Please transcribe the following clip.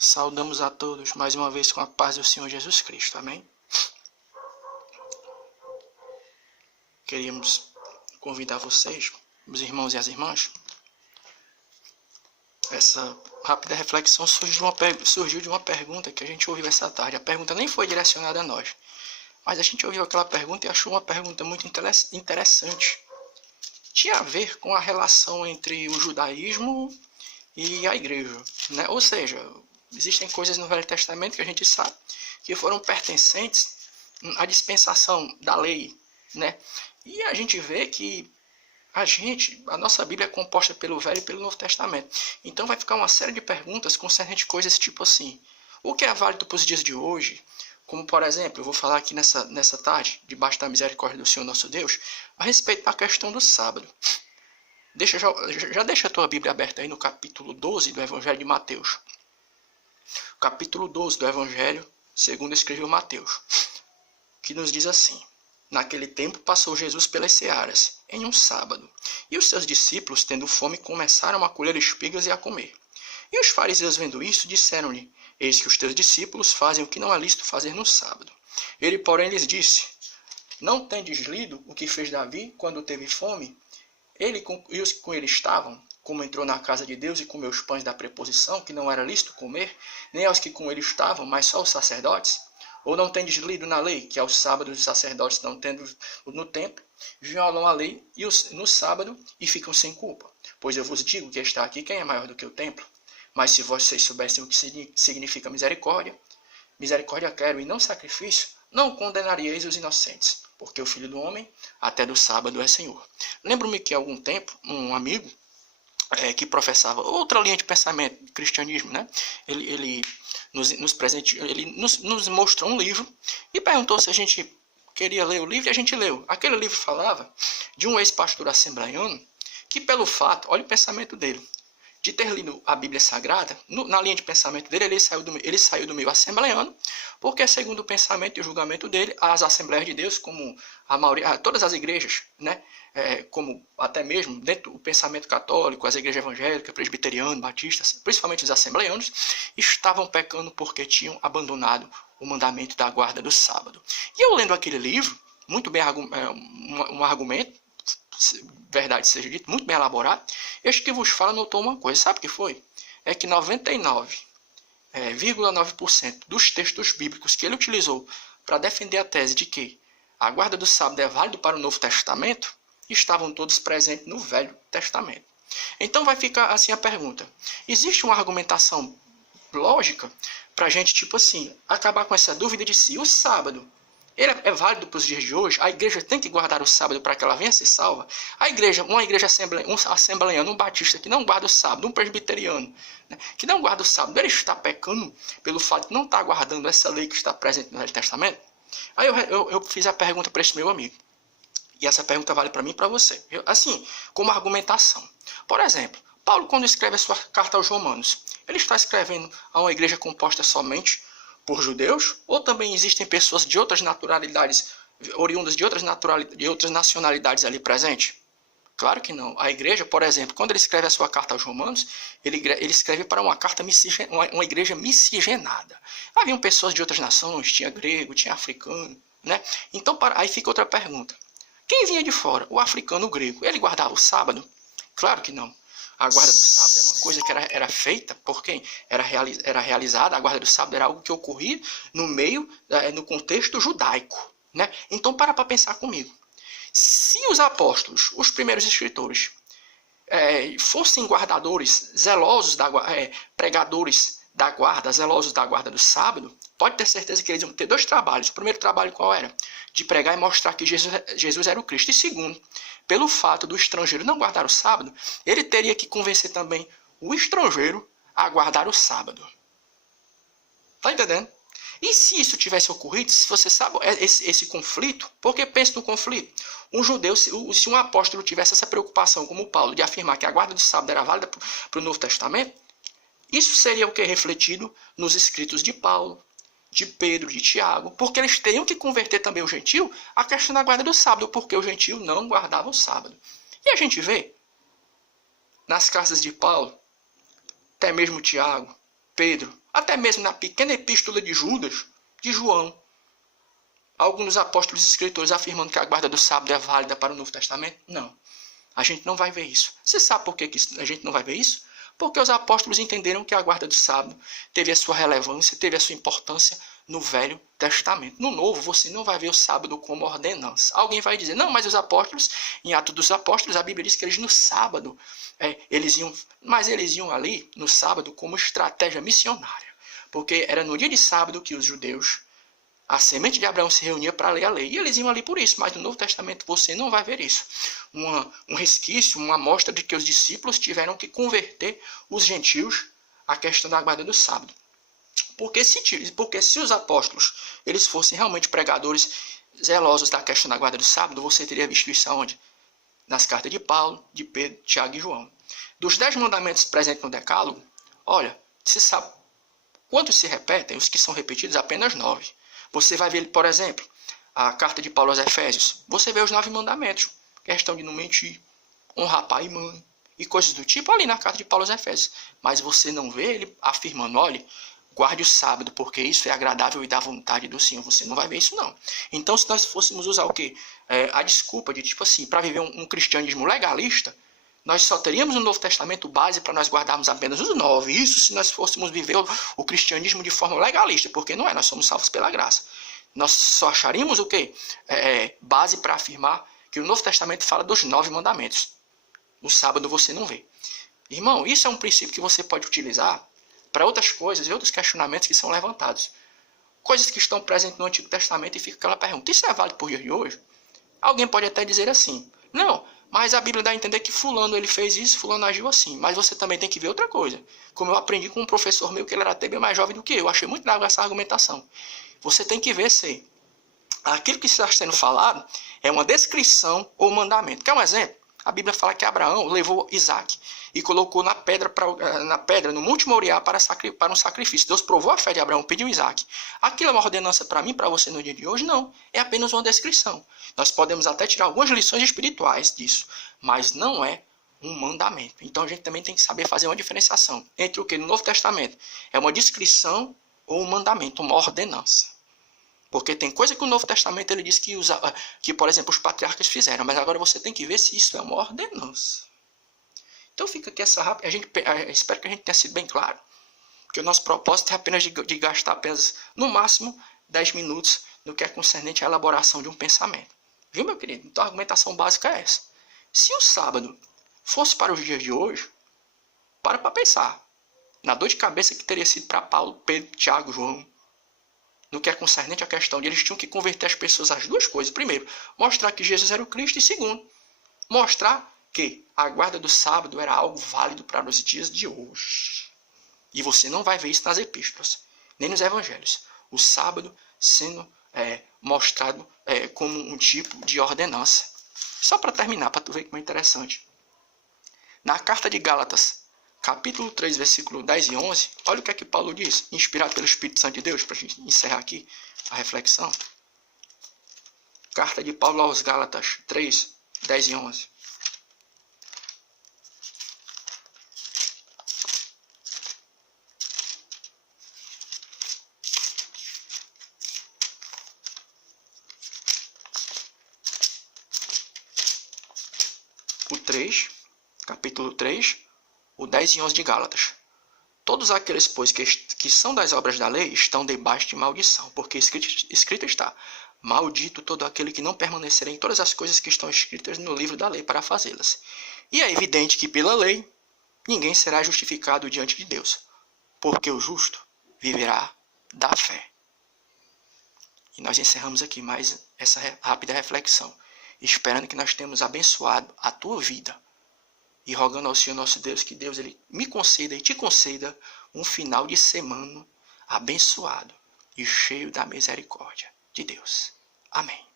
Saudamos a todos mais uma vez com a paz do Senhor Jesus Cristo. Amém? Queríamos convidar vocês, os irmãos e as irmãs. Essa rápida reflexão surgiu de uma pergunta que a gente ouviu essa tarde. A pergunta nem foi direcionada a nós, mas a gente ouviu aquela pergunta e achou uma pergunta muito interessante. Tinha a ver com a relação entre o judaísmo e a igreja, né? Ou seja, existem coisas no Velho Testamento que a gente sabe que foram pertencentes à dispensação da lei, né? E a gente vê que a nossa Bíblia é composta pelo Velho e pelo Novo Testamento. Então vai ficar uma série de perguntas concernentes coisas tipo assim: o que é válido para os dias de hoje? Como, por exemplo, eu vou falar aqui nessa tarde, debaixo da misericórdia do Senhor nosso Deus, a respeito da questão do sábado. Já deixa a tua Bíblia aberta aí no capítulo 12 do Evangelho de Mateus. Capítulo 12 do Evangelho, segundo escreveu Mateus, que nos diz assim: naquele tempo passou Jesus pelas searas, em um sábado, e os seus discípulos, tendo fome, começaram a colher espigas e a comer. E os fariseus, vendo isso, disseram-lhe: eis que os teus discípulos fazem o que não é lícito fazer no sábado. Ele, porém, lhes disse: não tendes lido o que fez Davi quando teve fome? Ele e os que com ele estavam, como entrou na casa de Deus e comeu os pães da preposição, que não era lícito comer, nem aos que com ele estavam, mas só os sacerdotes? Ou não tendes lido na lei, que aos sábados os sacerdotes, não tendo no templo, violam a lei no sábado e ficam sem culpa? Pois eu vos digo que está aqui quem é maior do que o templo. Mas se vocês soubessem o que significa misericórdia quero e não sacrifício, não condenaríeis os inocentes, porque o Filho do Homem até do sábado é Senhor. Lembro-me que há algum tempo, um amigo que professava outra linha de pensamento, de cristianismo, né? Ele nos mostrou um livro e perguntou se a gente queria ler o livro, e a gente leu. Aquele livro falava de um ex-pastor assembleiano que, pelo fato, olha o pensamento dele, de ter lido a Bíblia Sagrada, na linha de pensamento dele, ele saiu do meio assembleiano, porque, segundo o pensamento e o julgamento dele, as Assembleias de Deus, como todas as igrejas, né, como até mesmo dentro do pensamento católico, as igrejas evangélicas, presbiterianas, batistas, principalmente os assembleianos, estavam pecando porque tinham abandonado o mandamento da guarda do sábado. E eu lendo aquele livro, muito bem um argumento, verdade seja dito, muito bem elaborado, este que vos fala notou uma coisa. Sabe o que foi? É que 99,9% dos textos bíblicos que ele utilizou para defender a tese de que a guarda do sábado é válido para o Novo Testamento, estavam todos presentes no Velho Testamento. Então vai ficar assim a pergunta: existe uma argumentação lógica para a gente, tipo assim, acabar com essa dúvida de se o sábado ele é válido para os dias de hoje? A igreja tem que guardar o sábado para que ela venha ser salva? Uma igreja assembleiana, um batista que não guarda o sábado, um presbiteriano, né, que não guarda o sábado, ele está pecando pelo fato de não estar guardando essa lei que está presente no Velho Testamento? Aí eu fiz a pergunta para esse meu amigo. E essa pergunta vale para mim e para você. Assim, como argumentação. Por exemplo, Paulo, quando escreve a sua carta aos Romanos, ele está escrevendo a uma igreja composta somente por judeus? Ou também existem pessoas de outras naturalidades, oriundas de outras nacionalidades ali presentes? Claro que não. A igreja, por exemplo, quando ele escreve a sua carta aos Romanos, ele escreve para uma igreja miscigenada. Haviam pessoas de outras nações, tinha grego, tinha africano, né? Então, aí fica outra pergunta. Quem vinha de fora, o africano, o grego, ele guardava o sábado? Claro que não. A guarda do sábado era uma coisa que era feita por quem? Era realizada, a guarda do sábado era algo que ocorria no contexto judaico, né? Então, para pensar comigo. Se os apóstolos, os primeiros escritores, fossem guardadores, zelosos, pregadores da guarda, zelosos da guarda do sábado, pode ter certeza que eles iam ter dois trabalhos. O primeiro trabalho qual era? De pregar e mostrar que Jesus era o Cristo. E segundo, pelo fato do estrangeiro não guardar o sábado, ele teria que convencer também o estrangeiro a guardar o sábado. Tá entendendo? E se isso tivesse ocorrido, se você sabe esse conflito, porque pensa no conflito. Um judeu, se um apóstolo tivesse essa preocupação, como Paulo, de afirmar que a guarda do sábado era válida para o Novo Testamento, isso seria o que é refletido nos escritos de Paulo, de Pedro, de Tiago, porque eles teriam que converter também o gentio à questão da guarda do sábado, porque o gentio não guardava o sábado. E a gente vê, nas cartas de Paulo, até mesmo Tiago, Pedro, Até mesmo na pequena epístola de Judas, de João, alguns dos apóstolos e escritores afirmando que a guarda do sábado é válida para o Novo Testamento? Não. A gente não vai ver isso. Você sabe por que a gente não vai ver isso? Porque os apóstolos entenderam que a guarda do sábado teve a sua relevância, teve a sua importância no Velho Testamento. No Novo, você não vai ver o sábado como ordenança. Alguém vai dizer, não, mas os apóstolos, em Atos dos Apóstolos, a Bíblia diz que eles no sábado, eles iam ali no sábado como estratégia missionária. Porque era no dia de sábado que os judeus, a semente de Abraão, se reunia para ler a lei. E eles iam ali por isso, mas no Novo Testamento você não vai ver isso. Um resquício, uma amostra de que os discípulos tiveram que converter os gentios à questão da guarda do sábado. Porque se os apóstolos eles fossem realmente pregadores zelosos da questão da guarda do sábado, você teria visto isso aonde? Nas cartas de Paulo, de Pedro, Tiago e João. Dos 10 mandamentos presentes no Decálogo, olha, você sabe quantos se repetem? Os que são repetidos, apenas 9. Você vai ver, por exemplo, a carta de Paulo aos Efésios. Você vê os 9 mandamentos. Questão de não mentir, honrar pai e mãe e coisas do tipo ali na carta de Paulo aos Efésios. Mas você não vê ele afirmando, olha, guarde o sábado, porque isso é agradável e da vontade do Senhor. Você não vai ver isso, não. Então, se nós fôssemos usar o quê? A desculpa de, tipo assim, para viver um cristianismo legalista, nós só teríamos no Novo Testamento base para nós guardarmos apenas os 9. Isso se nós fôssemos viver o cristianismo de forma legalista, porque não é, nós somos salvos pela graça. Nós só acharíamos o quê? Base para afirmar que o Novo Testamento fala dos 9 mandamentos. No sábado você não vê. Irmão, isso é um princípio que você pode utilizar para outras coisas e outros questionamentos que são levantados. Coisas que estão presentes no Antigo Testamento e fica aquela pergunta, isso é válido para o dia de hoje? Alguém pode até dizer assim, não, mas a Bíblia dá a entender que fulano ele fez isso, fulano agiu assim. Mas você também tem que ver outra coisa. Como eu aprendi com um professor meu, que ele era até bem mais jovem do que eu. Achei muito legal essa argumentação. Você tem que ver se aquilo que está sendo falado é uma descrição ou mandamento. Quer um exemplo? A Bíblia fala que Abraão levou Isaac e colocou na pedra, no Monte Moriá, para um sacrifício. Deus provou a fé de Abraão, pediu Isaac. Aquilo é uma ordenança para mim, para você no dia de hoje? Não. É apenas uma descrição. Nós podemos até tirar algumas lições espirituais disso, mas não é um mandamento. Então a gente também tem que saber fazer uma diferenciação entre o que no Novo Testamento é uma descrição ou um mandamento, uma ordenança. Porque tem coisa que o Novo Testamento ele diz que, por exemplo, os patriarcas fizeram, mas agora você tem que ver se isso é uma ordenança. Então fica aqui essa rápida, espero que a gente tenha sido bem claro, porque o nosso propósito é apenas de gastar apenas, no máximo, 10 minutos no que é concernente à elaboração de um pensamento. Viu, meu querido? Então a argumentação básica é essa. Se o sábado fosse para os dias de hoje, para pensar na dor de cabeça que teria sido para Paulo, Pedro, Tiago, João, no que é concernente à questão de eles tinham que converter as pessoas às duas coisas. Primeiro, mostrar que Jesus era o Cristo. E segundo, mostrar que a guarda do sábado era algo válido para os dias de hoje. E você não vai ver isso nas epístolas, nem nos evangelhos. O sábado sendo mostrado como um tipo de ordenança. Só para terminar, para tu ver como é interessante. Na carta de Gálatas, capítulo 3, versículo 10 e 11, olha o que é que Paulo diz, inspirado pelo Espírito Santo de Deus, para a gente encerrar aqui a reflexão. Carta de Paulo aos Gálatas 3, 10 e 11. O 3, capítulo 3, o 10 e 11 de Gálatas. Todos aqueles, pois, que são das obras da lei, estão debaixo de maldição, porque escrito está, maldito todo aquele que não permanecer em todas as coisas que estão escritas no livro da lei para fazê-las. E é evidente que pela lei, ninguém será justificado diante de Deus, porque o justo viverá da fé. E nós encerramos aqui mais essa rápida reflexão, esperando que nós tenhamos abençoado a tua vida, e rogando ao Senhor nosso Deus que Deus ele me conceda e te conceda um final de semana abençoado e cheio da misericórdia de Deus. Amém.